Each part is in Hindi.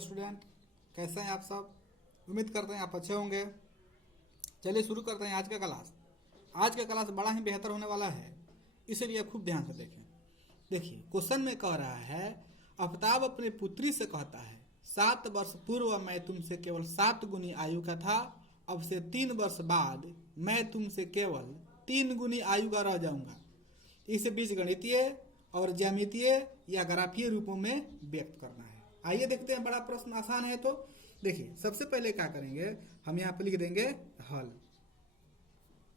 स्टूडेंट, कैसे हैं आप सब। उम्मीद करते हैं आप अच्छे होंगे। चलिए शुरू करते हैं आज का क्लास। आज का क्लास बड़ा ही बेहतर होने वाला है, इसलिए खूब ध्यान से देखें। देखिए क्वेश्चन में कह रहा है, आफ्ताब अपनी पुत्री से कहता है 7 वर्ष पूर्व मैं तुमसे केवल 7 गुनी आयु का था, अब से 3 वर्ष बाद मैं तुमसे केवल 3 गुनी आयु का रह जाऊंगा। इसे बीजगणितीय और ज्यामितीय या ग्राफीय रूपों में व्यक्त करना है। आइए देखते हैं, बड़ा प्रश्न आसान है। तो देखिए सबसे पहले क्या करेंगे, हम यहाँ पर लिख देंगे हल।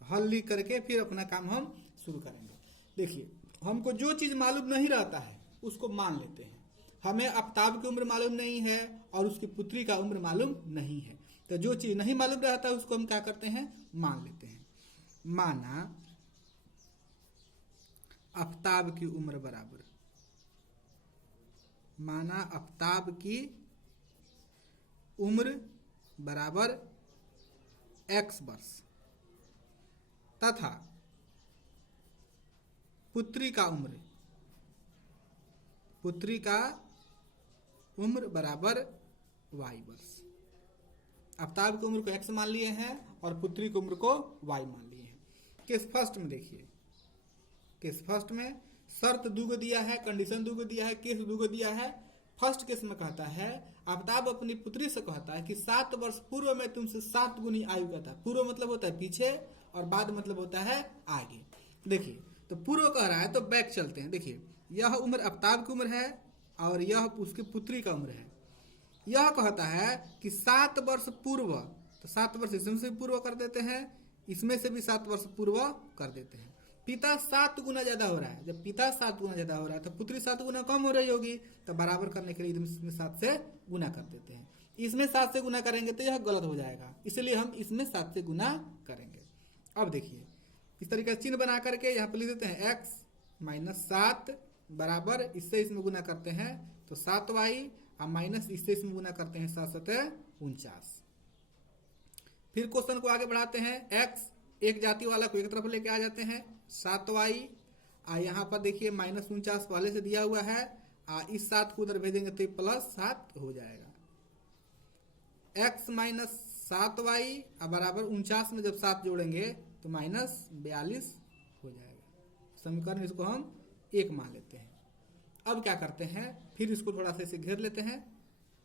हल लिख करके फिर अपना काम हम शुरू करेंगे। देखिए हमको जो चीज मालूम नहीं रहता है उसको मान लेते हैं। हमें आफ्ताब की उम्र मालूम नहीं है और उसकी पुत्री का उम्र मालूम नहीं है, तो जो चीज नहीं मालूम रहता है उसको हम क्या करते हैं, मान लेते हैं। माना आफ्ताब की उम्र बराबर, माना आफ्ताब की उम्र बराबर x वर्ष तथा पुत्री का उम्र बराबर y वर्ष। आफ्ताब की उम्र को x मान लिए हैं और पुत्री की उम्र को y मान लिए हैं। केस फर्स्ट में देखिए, केस फर्स्ट में शर्त दूगो दिया है, कंडीशन दूगो दिया है, केस दूगो दिया है। फर्स्ट केस में कहता है, आफ्ताब अपनी पुत्री से कहता है कि 7 वर्ष पूर्व में तुमसे 7 गुनी आयु का था। पूर्व मतलब होता है पीछे और बाद मतलब होता है आगे। देखिए तो पूर्व कह रहा है तो बैक चलते हैं। देखिए यह उम्र आफ्ताब की उम्र है और यह उसकी पुत्री का उम्र है। यह कहता है कि 7 वर्ष पूर्व, तो 7 वर्ष इसमें से पूर्व कर देते हैं, इसमें से भी 7 वर्ष पूर्व कर देते हैं। पिता 7 गुना ज्यादा हो रहा है, जब पिता 7 गुना ज्यादा हो रहा है तो पुत्री 7 गुना कम हो रही होगी, तो बराबर करने के लिए इसमें 7 से गुना कर देते हैं। इसमें 7 से गुना करेंगे तो यह गलत हो जाएगा, इसलिए हम इसमें 7 से गुना करेंगे। अब देखिए इस तरीके से चिन्ह बना करके यहाँ पर लिख देते हैं x माइनस 7 बराबर, इससे इसमें गुना करते हैं तो 7y और माइनस इससे इसमें गुना करते हैं 7 7 49। फिर क्वेश्चन को आगे बढ़ाते हैं। x एक जाति वाला को एक तरफ लेके आ जाते हैं 7y, यहाँ पर देखिए माइनस 49 पहले से दिया हुआ है, इस 7 को उधर भेजेंगे तो प्लस 7 हो जाएगा। x माइनस 7y बराबर 49 में जब 7 जोड़ेंगे तो माइनस 42 हो जाएगा। समीकरण इसको हम 1 मान लेते हैं। अब क्या करते हैं, फिर इसको थोड़ा सा ऐसे घेर लेते हैं,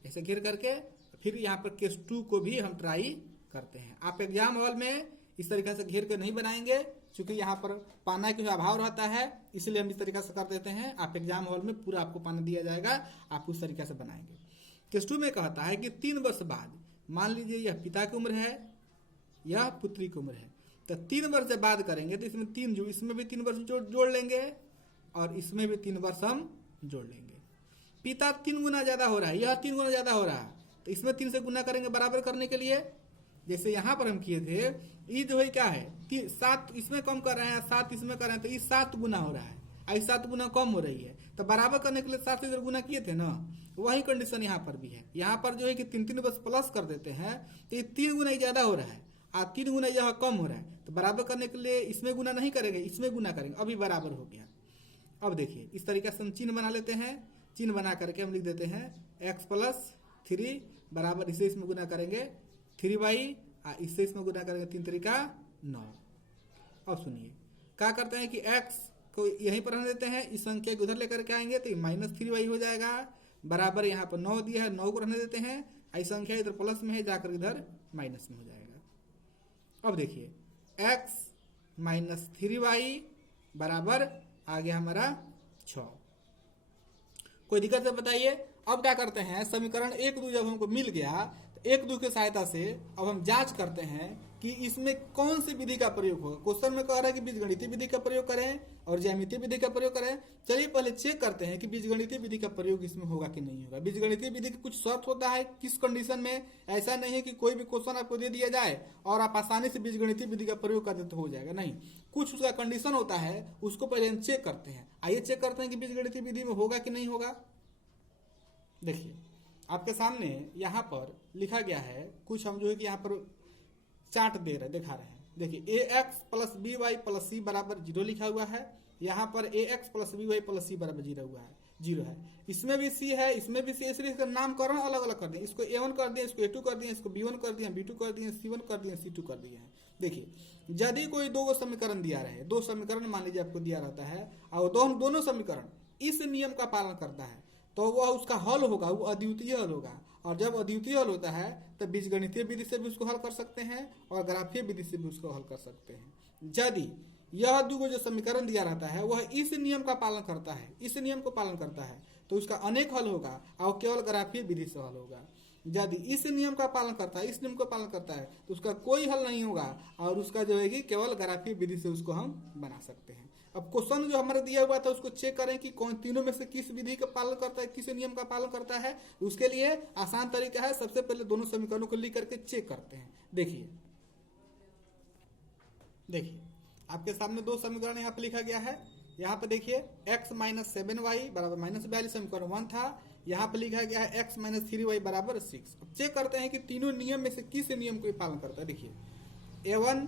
ऐसे घेर करके फिर यहाँ पर केस 2 को भी हम ट्राई करते हैं। आप एग्जाम हॉल में इस तरीके से घेर के नहीं बनाएंगे, क्योंकि यहाँ पर पाना का अभाव रहता है, इसलिए हम इस तरीके से कर देते हैं। आप एग्जाम हॉल में पूरा आपको पाना दिया जाएगा, आप उस तरीके से बनाएंगे। केस 2 में कहता है कि 3 वर्ष बाद, मान लीजिए यह पिता की उम्र है, यह पुत्री की उम्र है, तो 3 वर्ष जब बाद करेंगे तो इसमें भी 3 वर्ष जोड़ लेंगे और इसमें भी 3 वर्ष हम जोड़ लेंगे। पिता 3 गुना ज्यादा हो रहा है, यह 3 गुना ज्यादा हो रहा है, तो इसमें 3 से गुना करेंगे बराबर करने के लिए। जैसे यहाँ पर हम किए थे, ये जो है क्या है 7 इसमें कम कर रहे हैं, 7 इसमें कर रहे हैं, तो ये 7 गुना हो रहा है, आई 7 गुना कम हो रही है, तो बराबर करने के लिए 7 से इधर गुना किए थे ना, वही कंडीशन यहाँ पर भी है। यहाँ पर जो है कि 3 वर्ष प्लस कर देते हैं तो ये 3 गुना ही ज्यादा हो रहा है और 3 गुना यह कम हो रहा है, तो बराबर करने के लिए इसमें गुना नहीं करेंगे, इसमें गुना करेंगे, अभी बराबर हो गया। अब देखिए इस तरीके से हम चिन्ह बना लेते हैं। चिन्ह बना करके हम लिख देते हैं x प्लस 3 बराबर, इसे इसमें गुना करेंगे 3y, इससे इसमें गुना करेंगे 3 तरीका 9। अब सुनिए क्या करते हैं कि x को यहीं पर रहने देते हैं, इस संख्या को उधर लेकर के आएंगे तो माइनस 3y हो जाएगा, बराबर यहाँ पर 9 दिया है, 9 को रहने देते हैं, इस संख्या इधर प्लस में है, जाकर इधर माइनस में हो जाएगा। अब देखिए x माइनस 3y बराबर आ गया हमारा 6। कोई दिक्कत है बताइए। अब क्या करते हैं, समीकरण 1 2 जब हमको मिल गया तो 1 2 की सहायता से अब हम जांच करते हैं कि इसमें कौन सी विधि का प्रयोग होगा। क्वेश्चन में कह रहा है कि बीजगणितीय विधि का प्रयोग करें और ज्यामितीय विधि का प्रयोग करें। चलिए पहले चेक करते हैं कि बीजगणितीय विधि का प्रयोग इसमें होगा कि नहीं होगा। बीजगणितीय विधि की कुछ शर्त होता है, किस कंडीशन में। ऐसा नहीं है कि कोई भी क्वेश्चन आपको दे दिया जाए और आप आसानी से बीजगणितीय विधि का प्रयोग कर देते हो जाएगा, नहीं, कुछ उसका कंडीशन होता है, उसको पहले हम चेक करते हैं। आइए चेक करते हैं कि बीजगणितीय विधि में होगा कि नहीं होगा। देखिए आपके सामने यहाँ पर लिखा गया है, कुछ हम जो है कि यहाँ पर चार्ट दिखा रहे हैं। देखिए ax plus b y plus c बराबर 0 लिखा हुआ है, यहाँ पर ax plus b y plus c बराबर 0 हुआ है। 0 है। इसमें भी C है, इसमें भी C, इसलिए इसका नामकरण अलग अलग कर दिए। इसको A1 कर दिए, इसको A2 कर दिए, इसको B1 कर दिए, B2 कर दिए, C1 कर दिए, C2 कर दिए हैं। देखिए, यदि कोई दो समीकरण दिया रहे, दो समीकरण मान लीजिए आपको दिया रहता है और दोनों समीकरण इस नियम का पालन करता है तो वह उसका हल होगा, वो अद्वितीय हल होगा। और जब अद्वितीय हल होता है तो बीजगणितीय विधि से भी उसको हल कर सकते हैं और ग्राफीय विधि से भी उसको हल कर सकते हैं। यदि यह दो जो समीकरण दिया रहता है वह इस नियम का पालन करता है, इस नियम को पालन करता है, तो उसका अनेक हल होगा और केवल ग्राफीय विधि से हल होगा। यदि इस नियम का पालन करता है, इस नियम को पालन करता है, तो उसका कोई हल नहीं होगा और उसका जो है कि केवल ग्राफीय विधि से उसको हम बना सकते हैं। अब क्वेश्चन जो हमारे दिया हुआ था उसको चेक करें कि कौन तीनों में से किस विधि का पालन करता है, किस नियम का पालन करता है। उसके लिए आसान तरीका है, सबसे पहले दोनों समीकरणों को लिख करके चेक करते हैं। देखिए आपके सामने दो समीकरण यहाँ पे लिखा गया है। यहाँ पे देखिए x - 7y बराबर -42 समीकरण 1 था। यहाँ पे लिखा गया है x - 3y बराबर 6। अब चेक करते हैं कि तीनों नियम में से किस नियम को पालन करता है। देखिए A1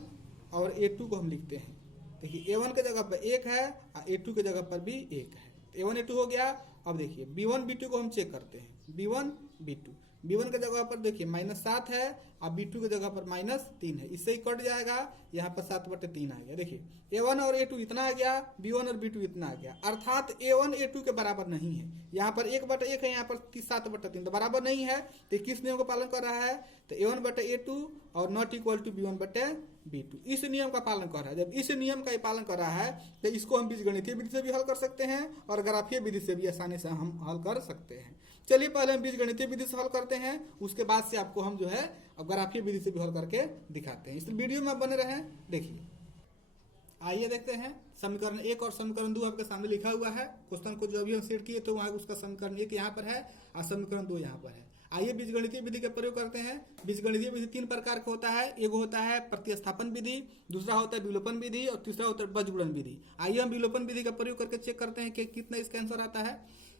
और A2 को हम लिखते हैं। देखिए A1 के जगह पर 1 है और A2 के जगह पर भी 1 है। A1 A2 हो गया। अब देखिए B1 B2 को हम चेक करते हैं। B1 B2, B1 के जगह पर देखिए -7 है और B2 के जगह पर -3 है, इससे ही कट जाएगा। यहाँ पर 7/3 आ गया। देखिए A1 और A2 इतना आ गया, B1 और B2 इतना आ गया, अर्थात A1 A2 के बराबर नहीं है। यहाँ पर 1/1 है, यहाँ पर 7/3, तो बराबर नहीं है। तो किस नियम का पालन कर रहा है? तो A1/A2 और नॉट इक्वल टू B1/B2, इस नियम का पालन कर रहा है। जब इस नियम का पालन कर रहा है तो इसको हम बीजगणितीय विधि से भी हल कर सकते हैं और ग्राफीय विधि से भी आसानी से हम हल कर सकते हैं। चलिए पहले हम बीजगणितीय विधि से हल करते हैं, उसके बाद से आपको हम जो है ग्राफीय विधि से भी हल करके दिखाते हैं। इस वीडियो में आप बने रहें। देखिए आइए देखते हैं समीकरण 1 और समीकरण 2 आपके सामने लिखा हुआ है। क्वेश्चन को जो अभी हम सेट किए तो वहाँ उसका समीकरण 1 यहाँ पर है और समीकरण 2 यहाँ पर है। आइए बीजगणितीय विधि का प्रयोग करते हैं। बीजगणितीय विधि 3 प्रकार का होता है। एक होता है प्रतिस्थापन विधि, दूसरा होता है विलोपन विधि और तीसरा होता है बजगुणन विधि। आइए हम विलोपन विधि का प्रयोग करके चेक करते हैं कि कितना इसका आंसर आता है।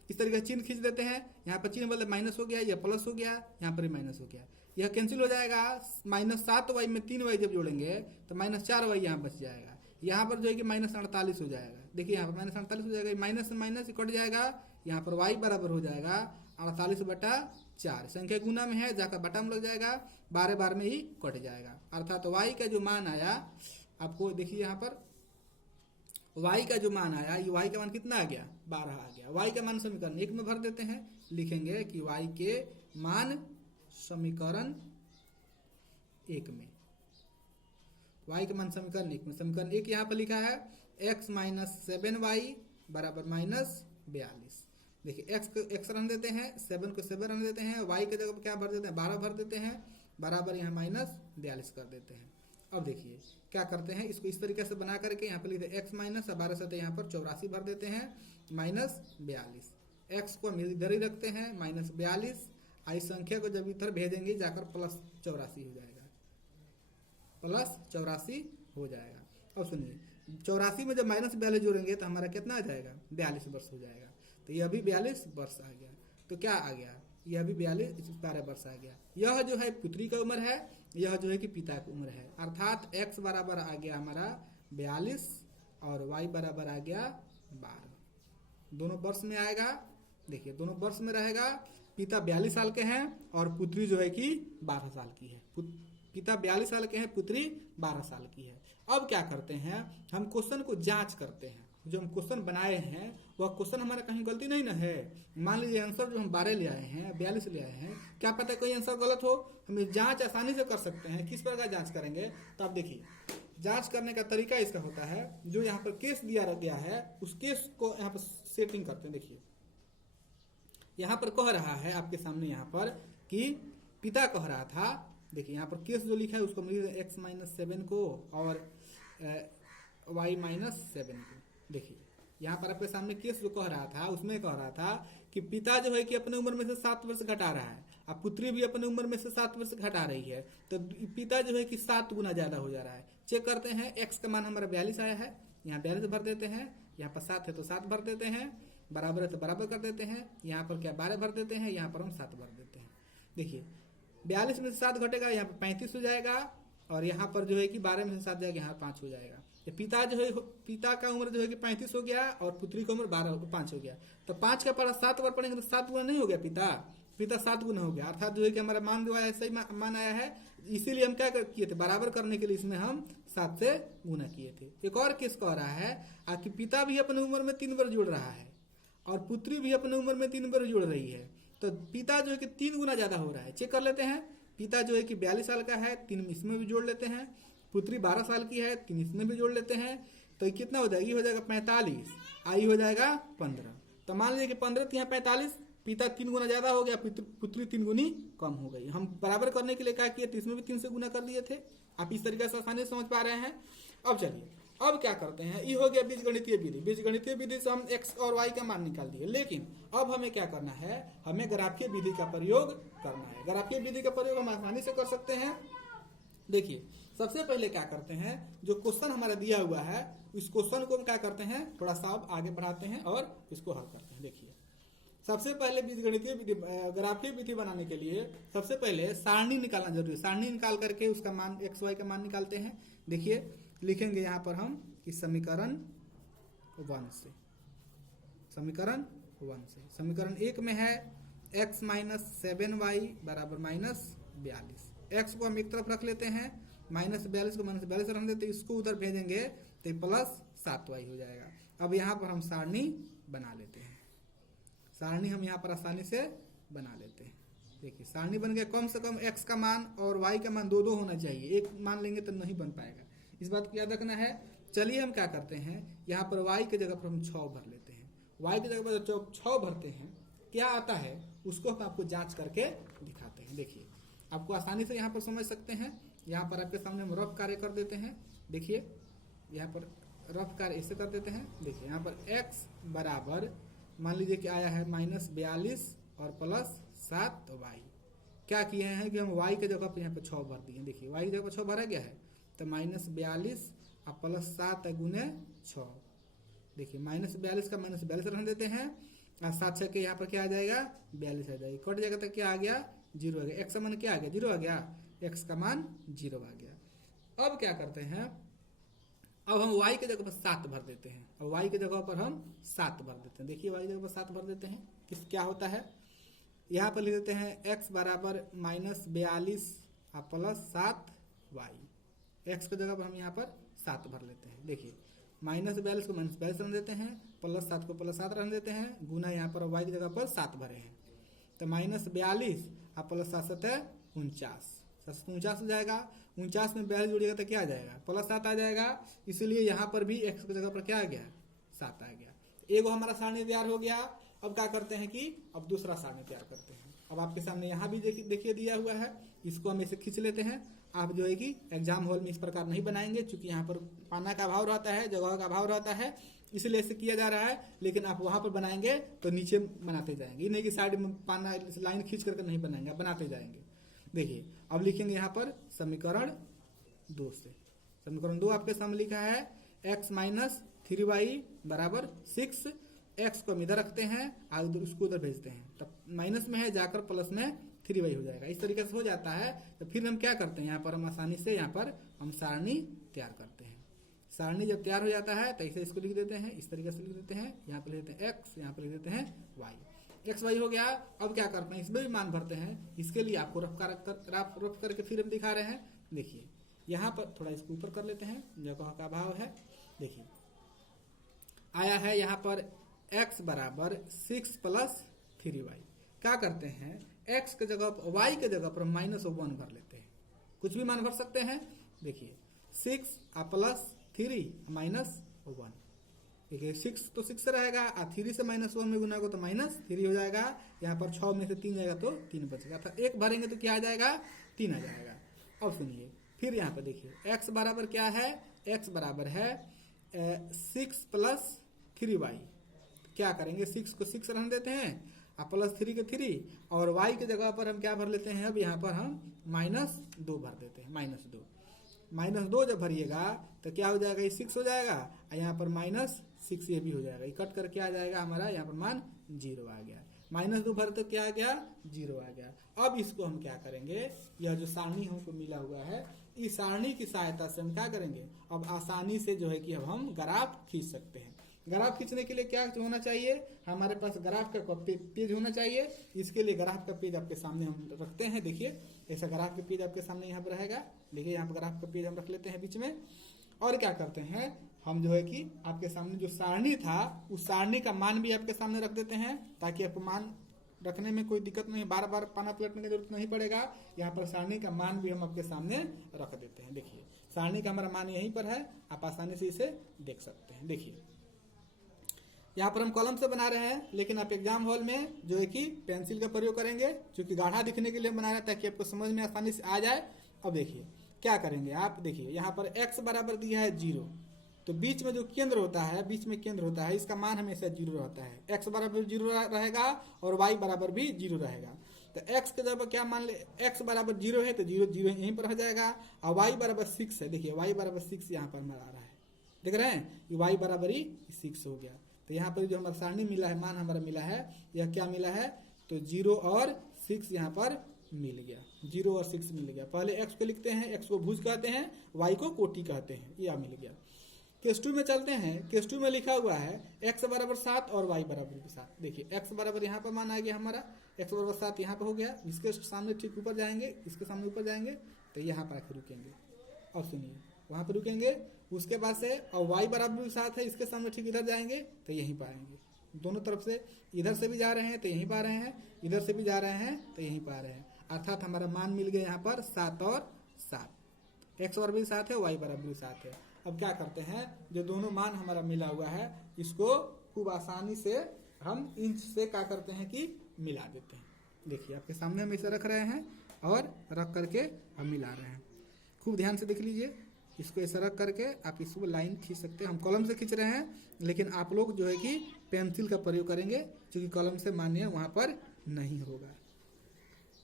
इस तरीके से चिन्ह खींच देते हैं। यहाँ पर चिन्ह बदले माइनस हो गया, यह प्लस हो गया, यहाँ पर माइनस हो गया, यह कैंसिल हो जाएगा। -7y में 3y जब जोड़ेंगे तो -4y यहाँ बच जाएगा। यहाँ पर जो है कि -48 हो जाएगा। देखिए यहाँ पर -48 हो जाएगा, माइनस से माइनस कट जाएगा। यहाँ पर y बराबर हो जाएगा 48/4। संख्या गुना में है, जाकर बटा में लग जाएगा, 12 बार में ही कट जाएगा। अर्थात y का जो मान आया आपको देखिए यहाँ पर y का जो मान आया, ये y का मान कितना आ गया? 12 आ गया। y का मान समीकरण 1 में भर देते हैं। लिखेंगे कि y के मान समीकरण 1 में, y के मान समीकरण 1 में, समीकरण 1 यहाँ पर लिखा है x - 7y बराबर -42। देखिए x रहने देते हैं, 7 को 7 रहने देते हैं, y के जगह पर क्या भर देते हैं? 12 भर देते हैं, बराबर यहाँ -42 कर देते हैं। अब देखिए क्या करते हैं, इसको इस तरीके से बना करके यहाँ पर लिखते हैं x - 12 से यहाँ पर 84 भर देते हैं, -42। x को हम इधर ही रखते हैं -42। आई संख्या को जब इधर भेजेंगे जाकर +84 हो जाएगा, +84 हो जाएगा। अब सुनिए 84 में जब -42 जोड़ेंगे तो हमारा कितना आ जाएगा? 42 वर्ष हो जाएगा। तो यह भी 42 वर्ष आ गया। तो क्या आ गया? यह भी 12 वर्ष आ गया। यह जो है पुत्री का उम्र है, यह जो है कि पिता की उम्र है। अर्थात x बराबर आ गया हमारा 42 और y बराबर आ गया 12। दोनों वर्ष में आएगा। देखिए दोनों वर्ष में रहेगा। पिता 42 साल के हैं और पुत्री जो है कि 12 साल की है। पिता 42 साल के हैं, पुत्री 12 साल की है। अब क्या करते हैं, हम क्वेश्चन को जांच करते हैं। जो हम क्वेश्चन बनाए हैं वह क्वेश्चन हमारा कहीं गलती नहीं ना है। मान लीजिए आंसर जो हम 12 ले आए हैं, 42 ले आए हैं, क्या पता कोई आंसर गलत हो। हम जांच आसानी से कर सकते हैं। किस प्रकार जांच करेंगे? तो आप देखिए जांच करने का तरीका इसका होता है, जो यहाँ पर केस दिया गया है उस केस को यहाँ पर सेटिंग करते हैं। देखिए यहाँ पर कह रहा है आपके सामने यहाँ पर कि पिता कह रहा था। देखिए यहाँ पर केस जो लिखा है उसको मिलिए x - 7 को और y - 7 को। देखिए यहाँ पर आपके सामने केस जो कह रहा था उसमें कह रहा था कि पिता जो है कि अपने उम्र में से 7 वर्ष घटा रहा है और पुत्री भी अपने उम्र में से 7 वर्ष घटा रही है। तो पिता जो है कि 7 गुना ज्यादा हो जा रहा है। चेक करते हैं, x का मान हमारा 42 आया है, यहाँ 42 भर देते हैं, यहाँ पर 7 है तो 7 भर देते हैं, बराबर है तो बराबर कर देते हैं, यहाँ पर क्या 12 भर देते हैं, यहाँ पर हम 7 भर देते हैं। देखिए 42 में से 7 घटेगा, यहाँ पर 35 हो जाएगा और यहाँ पर जो है कि 12 में से 7 जाएगा, यहाँ 5 हो जाएगा। ये पिता का उम्र जो है कि 35 हो गया और पुत्री की उम्र 5 हो गया। तो 5 का पढ़ा 7 बार पढ़ेंगे तो 7 गुना नहीं हो गया पिता 7 गुना हो गया, अर्थात जो है कि हमारा मान जो आया सही मान आया है। इसीलिए हम क्या किए थे, बराबर करने के लिए इसमें हम 7 से गुना किए थे। एक और केस कह रहा है कि पिता भी अपनी उम्र में 3 बार जुड़ रहा है और पुत्री भी अपनी उम्र में 3 बार जुड़ रही है। तो पिता जो है कि 3 गुना ज्यादा हो रहा है। चेक कर लेते हैं, पिता जो है कि 42 साल का है, 3 इसमें भी जोड़ लेते हैं। पुत्री 12 साल की है, 3 इसमें भी जोड़ लेते हैं। तो ये कितना हो जाएगा, ये हो जाएगा 45, आई हो जाएगा 15। तो मान लीजिए कि 15 यहाँ 45, पिता 3 गुना ज्यादा हो गया, पुत्री 3 गुनी कम हो गई। हम बराबर करने के लिए क्या किए थे, इसमें भी 3 से गुना कर दिए थे। आप इस तरीके से आसानी से समझ पा रहे हैं। अब चलिए अब क्या करते हैं, ये हो गया बीजगणितीय विधि। बीजगणितीय विधि से हम x और y का मान निकाल दिए। लेकिन अब हमें क्या करना है, हमें ग्राफीय विधि का प्रयोग करना है। ग्राफीय विधि का प्रयोग हम आसानी से कर सकते हैं। देखिए सबसे पहले क्या करते हैं, जो क्वेश्चन हमारा दिया हुआ है इस क्वेश्चन को हम क्या करते हैं, थोड़ा सा आगे बढ़ाते हैं और इसको हल करते हैं। देखिए सबसे पहले बीजगणितीय विधि ग्राफीय विधि बनाने के लिए सबसे पहले सारणी निकालना जरूरी है। सारणी निकाल करके उसका मान x y का मान निकालते हैं। देखिए लिखेंगे यहाँ पर हम कि समीकरण 1 से, समीकरण 1 से समीकरण 1 में है x माइनस 7y बराबर माइनस 42। x को हम एक तरफ रख लेते हैं, माइनस 42 को माइनस 42 रख देते हैं, इसको उधर भेजेंगे तो प्लस 7y हो जाएगा। अब यहाँ पर हम सारणी बना लेते हैं। सारणी हम यहाँ पर आसानी से बना लेते हैं। देखिए सारणी बन गया, कम से कम x का मान और y का मान दो होना चाहिए, एक मान लेंगे तो नहीं बन पाएगा, इस बात को याद रखना है। चलिए हम क्या करते हैं, यहाँ पर y के जगह पर हम 6 भर लेते हैं। y की जगह पर जब 6 भरते हैं क्या आता है उसको हम आपको जांच करके दिखाते हैं। देखिए आपको आसानी से यहाँ पर समझ सकते हैं। यहाँ पर आपके सामने हम रफ कार्य कर देते हैं। देखिए यहाँ पर रफ कार्य ऐसे कर देते हैं। देखिए यहाँ पर x बराबर मान लीजिए कि आया है माइनस 42 और प्लस 7y। क्या किए हैं कि हम y के जगह पर यहाँ पर 6 भर दिए। देखिए y की जगह पर 6 भरा गया है तो माइनस 42 और प्लस 7 गुने 6। देखिए माइनस 42 का माइनस 42 रख देते हैं और 7 6 के यहाँ पर क्या आ जाएगा 42 आ जाएगा, कट जाएगा तो क्या आ गया 0 आ गया। x का मान क्या आ गया 0 आ गया, x का मान 0 आ गया। अब क्या करते हैं, अब हम y के जगह पर 7 भर देते हैं। अब y के जगह पर हम 7 भर देते हैं। देखिए y की जगह पर 7 भर देते हैं, किस क्या होता है यहाँ पर लिख देते हैं x बराबर माइनस 42 और प्लस 7y। x की जगह पर हम यहाँ पर 7 भर लेते हैं। देखिए माइनस 42 को माइनस 42 रख देते हैं, प्लस 7 को प्लस 7 रख देते हैं, गुना यहाँ पर y की जगह पर 7 भरे हैं तो माइनस 42 और प्लस 7 7 49, 49 हो जाएगा। 49 में 42 जुड़ेगा तो क्या आ जाएगा प्लस 7 आ जाएगा। इसीलिए यहाँ पर भी x की जगह पर क्या आ गया 7 आ गया। एक हमारा सारणी तैयार हो गया। अब क्या करते हैं कि अब दूसरा सारणी तैयार करते हैं। अब आपके सामने यहाँ भी देखिए दिया हुआ है, इसको हम ऐसे खींच लेते हैं। आप जो है कि एग्जाम हॉल में इस प्रकार नहीं बनाएंगे, क्योंकि यहाँ पर पाना का अभाव रहता है, जगह का अभाव रहता है, इसलिए ऐसे किया जा रहा है। लेकिन आप वहां पर बनाएंगे तो नीचे बनाते जाएंगे, नहीं कि साइड में पाना लाइन खींच करके नहीं बनाएंगे, बनाते जाएंगे। देखिए अब लिखेंगे यहाँ पर समीकरण 2 से। समीकरण 2 आपके सामने लिखा है x माइनस 3y बराबर 6। x को हम इधर रखते हैं और उसको उधर भेजते हैं, तब माइनस में है जाकर प्लस में 3y हो जाएगा। इस तरीके से हो जाता है। तो फिर हम क्या करते हैं, यहाँ पर हम आसानी से यहाँ पर हम सारणी तैयार करते हैं। सारणी जब तैयार हो जाता है तो ऐसे इसको लिख देते हैं, इस तरीके से लिख देते हैं। यहाँ पर लिख देते हैं x, यहाँ पर लिख देते हैं y। एक्स वाई हो गया। अब क्या करते हैं, इसमें भी मान भरते हैं। इसके लिए आपको रफ करके फिर हम दिखा रहे हैं। देखिए यहाँ पर थोड़ा इसको ऊपर कर लेते हैं, जगह का अभाव है। देखिए आया है यहाँ पर x बराबर 6 प्लस 3y। क्या करते हैं, x के जगह y के जगह पर माइनस 1 भर लेते हैं। कुछ भी मान भर सकते हैं। देखिए 6 प्लस 3 माइनस 1। देखिए 6 तो 6 से रहेगा और 3 से माइनस 1 में गुना होगा तो माइनस 3 हो जाएगा। यहाँ पर 6 में से 3 जाएगा तो 3 बचेगा, अर्थात 1 भरेंगे तो क्या आ जाएगा 3 आ जाएगा। अब सुनिए फिर यहाँ पर देखिए x बराबर क्या है, x बराबर है 6 प्लस 3y। क्या करेंगे, 6 को 6 रहने देते हैं और प्लस 3 के 3 और y की जगह पर हम क्या भर लेते हैं, अब यहाँ पर हम माइनस 2 भर देते हैं। माइनस 2 जब भरिएगा तो क्या हो जाएगा, ये 6 हो जाएगा और यहाँ पर माइनस 6 ये भी हो जाएगा। ये कट करके आ जाएगा हमारा यहाँ पर मान 0 आ गया। -2 भरे तो क्या आ गया, 0 आ गया। अब इसको हम क्या करेंगे, यह जो सारणी हमको मिला हुआ है, इस सारणी की सहायता से हम क्या करेंगे, अब आसानी से जो है कि अब हम ग्राफ खींच सकते हैं। ग्राफ खींचने के लिए क्या होना चाहिए, हमारे पास ग्राफ का पेज होना चाहिए। इसके लिए ग्राफ का पेज आपके सामने हम रखते हैं। देखिए ऐसा ग्राफ का पेज आपके सामने यहाँ पर रहेगा। देखिए यहाँ पर ग्राफ का पेज हम रख लेते हैं बीच में, और क्या करते हैं हम जो है कि आपके सामने जो सारणी था उस सारणी का मान भी आपके सामने रख देते हैं, ताकि आपको मान रखने में कोई दिक्कत नहीं, बार बार पाना पलटने की जरूरत नहीं पड़ेगा। यहाँ पर सारणी का मान भी हम आपके सामने रख देते हैं। देखिए सारणी का हमारा मान यहीं पर है, आप आसानी से इसे देख सकते हैं। देखिए यहाँ पर हम कॉलम से बना रहे हैं, लेकिन आप एग्जाम हॉल में जो है कि पेंसिल का प्रयोग करेंगे, क्योंकि गाढ़ा दिखने के लिए बना रहे हैं ताकि आपको समझ में आसानी से आ जाए। अब देखिए क्या करेंगे आप, देखिए यहाँ पर x बराबर दिया है 0, तो बीच में जो केंद्र होता है, बीच में केंद्र होता है, इसका मान हमेशा 0 रहता है। x बराबर 0 रहेगा और y बराबर भी 0 रहेगा। तो x के जब क्या मान ले, x बराबर 0 है तो 0 0 यहीं पर रह जाएगा, और y बराबर 6 है। देखिए y बराबर 6 यहाँ पर हमारा आ रहा है, देख रहे हैं, ये y बराबर ही 6 हो गया। तो यहाँ पर जो हमारा सारणी मिला है, मान हमारा मिला है, यह क्या मिला है, तो 0 और 6 यहाँ पर मिल गया, 0 और 6 मिल गया। पहले x को लिखते हैं, x को भुज कहते हैं, y को कोटि कहते हैं, यह मिल गया। केस 2 में चलते हैं। केस 2 में लिखा हुआ है x बराबर 7 और y बराबर भी 7। देखिए x बराबर यहाँ पर मान आ गया हमारा, x बराबर 7 यहाँ पर हो गया। इसके सामने ठीक ऊपर जाएंगे, इसके सामने ऊपर जाएंगे तो यहाँ पर आकर रुकेंगे, और सुनिए वहाँ पर रुकेंगे। उसके बाद से और y बराबर भी 7 है, इसके सामने ठीक इधर जाएंगे तो यहीं पर आएंगे। दोनों तरफ से, इधर से भी जा रहे हैं तो यहीं पर आ रहे हैं, इधर से भी जा रहे हैं तो यहीं पर आ रहे हैं, अर्थात हमारा मान मिल गया यहाँ पर 7 और 7। x बराबर भी 7 है, y बराबर भी 7 है। अब क्या करते हैं, जो दोनों मान हमारा मिला हुआ है इसको खूब आसानी से हम इंच से क्या करते हैं कि मिला देते हैं। देखिए आपके सामने हम इसे रख रहे हैं और रख करके हम मिला रहे हैं। खूब ध्यान से देख लीजिए, इसको ऐसा रख करके आप इसको लाइन खींच सकते हैं। हम कलम से खींच रहे हैं, लेकिन आप लोग जो है कि पेंसिल का प्रयोग करेंगे, क्योंकि कलम से मान्य वहाँ पर नहीं होगा।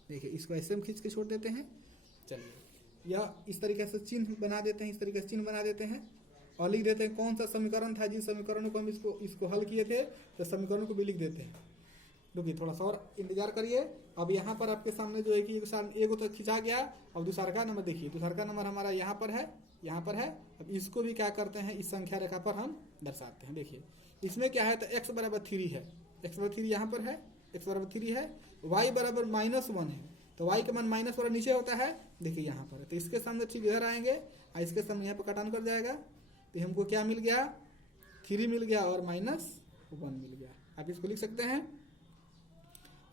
देखिए इसको ऐसे हम खींच के छोड़ देते हैं। चलिए या इस तरीके से चिन्ह बना देते हैं, इस तरीके से चिन्ह बना देते हैं और लिख देते हैं कौन सा समीकरण था, जिस समीकरण को हम इसको हल किए थे, तो समीकरण को भी लिख देते हैं। रुकिए थोड़ा सा और इंतजार करिए। अब यहाँ पर आपके सामने जो है कि एक तो खिंचा गया, अब दूसरा का नंबर देखिए, दूसरा का नंबर हमारा यहाँ पर है, यहाँ पर है। अब इसको भी क्या करते हैं, इस संख्या रेखा पर हम दर्शाते हैं। देखिए इसमें क्या है, तो x बराबर 3 है, x बराबर 3 यहाँ पर है, x बराबर 3 है, y बराबर -1 है, तो y का मान माइनस वाला नीचे होता है, देखिए यहाँ पर। तो इसके सामने ठीक इधर आएंगे और इसके सामने यहाँ पर कटान कर जाएगा, तो हमको क्या मिल गया, 3 मिल गया और -1 मिल गया। आप इसको लिख सकते हैं।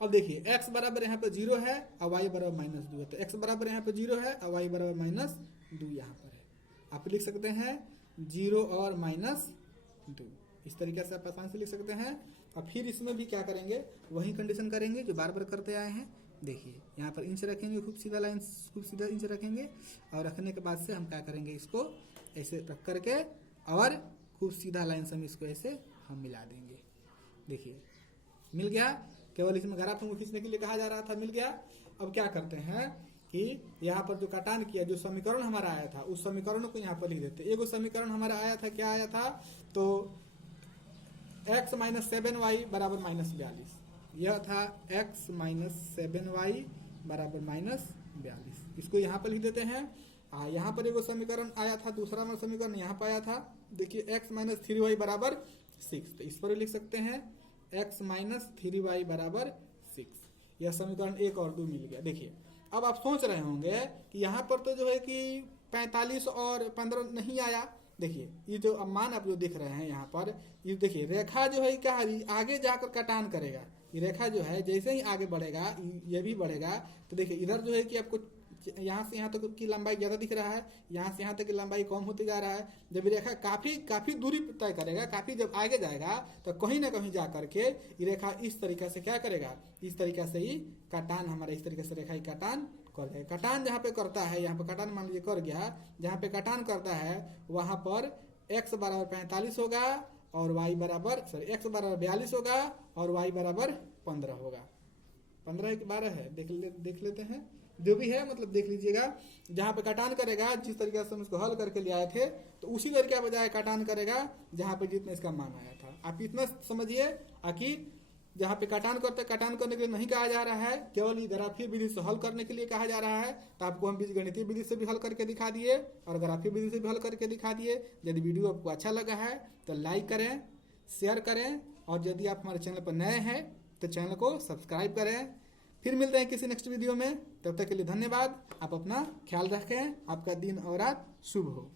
अब देखिए x बराबर यहाँ पे 0 है और y बराबर -2 है, तो x बराबर यहाँ पे 0 है और y बराबर -2 यहाँ पर है। आप लिख सकते हैं 0 और -2, इस तरीके से आप आसानी से लिख सकते हैं। और फिर इसमें भी क्या करेंगे, वही कंडीशन करेंगे जो बार बार करते आए हैं। देखिए यहाँ पर इंच रखेंगे, खूब सीधा लाइन, खूब सीधा इंच रखेंगे, और रखने के बाद से हम क्या करेंगे, इसको ऐसे रख करके और खूब सीधा लाइन से हम इसको ऐसे हम मिला देंगे। देखिए मिल गया, केवल इसमें ग्राफ हमको खींचने के लिए कहा जा रहा था, मिल गया। अब क्या करते हैं कि यहाँ पर जो काटान किया, जो समीकरण हमारा आया था उस समीकरण को यहाँ पर लिख देते। एगो समीकरण हमारा आया था, क्या आया था, तो x - 7y बराबर -42, यह था x - 7y बराबर -42। इसको यहाँ पर लिख देते हैं। यहाँ पर एगो समीकरण आया था, दूसरा समीकरण यहाँ पर आया था, देखिए x - 3y बराबर 6, तो इस पर लिख सकते हैं x - 3y बराबर 6। यह समीकरण 1 और 2 मिल गया। देखिए अब आप सोच रहे होंगे कि यहाँ पर तो जो है कि 45 और 15 नहीं आया। देखिए ये जो मान आप जो दिख रहे हैं यहाँ पर, ये देखिए रेखा जो है क्या आगे जाकर कटान करेगा। ये रेखा जो है जैसे ही आगे बढ़ेगा ये भी बढ़ेगा। तो देखिए इधर जो है कि आपको यहाँ से यहाँ तक की लंबाई ज़्यादा दिख रहा है, यहाँ से यहाँ तक की लंबाई कम होती जा रहा है। जब ये रेखा काफ़ी दूरी तय करेगा, काफ़ी जब आगे जाएगा तो कहीं ना कहीं जा करके ये रेखा इस तरीके से क्या करेगा, इस तरीके से ही कटान हमारा इस तरीके से रेखा ही कटान कर जाएगा। कटान जहाँ पे करता है, यहाँ पे कटान मान लीजिए कर गया, जहाँ पे कटान करता है वहाँ पर x बराबर 45 होगा और y बराबर x बराबर 42 होगा और y बराबर 15 होगा। 15 के 12 है, देख लेते हैं, जो भी है मतलब देख लीजिएगा। जहाँ पे कटान करेगा, जिस तरीके से हम इसको हल करके ले आए थे, तो उसी तरीके बजाय कटान करेगा जहाँ पे जितना इसका मान आया था। आप इतना समझिए कि जहाँ पे काटान करने के लिए नहीं कहा जा रहा है, केवल ये ग्राफीय विधि से हल करने के लिए कहा जा रहा है। तो आपको हम बीजगणितीय विधि से भी हल करके दिखा दिए और ग्राफीय विधि से भी हल करके दिखा दिए। यदि वीडियो आपको अच्छा लगा है तो लाइक करें, शेयर करें, और यदि आप हमारे चैनल पर नए हैं तो चैनल को सब्सक्राइब करें। फिर मिलते हैं किसी नेक्स्ट वीडियो में, तब तक के लिए धन्यवाद। आप अपना ख्याल रखें। आपका दिन और रात शुभ हो।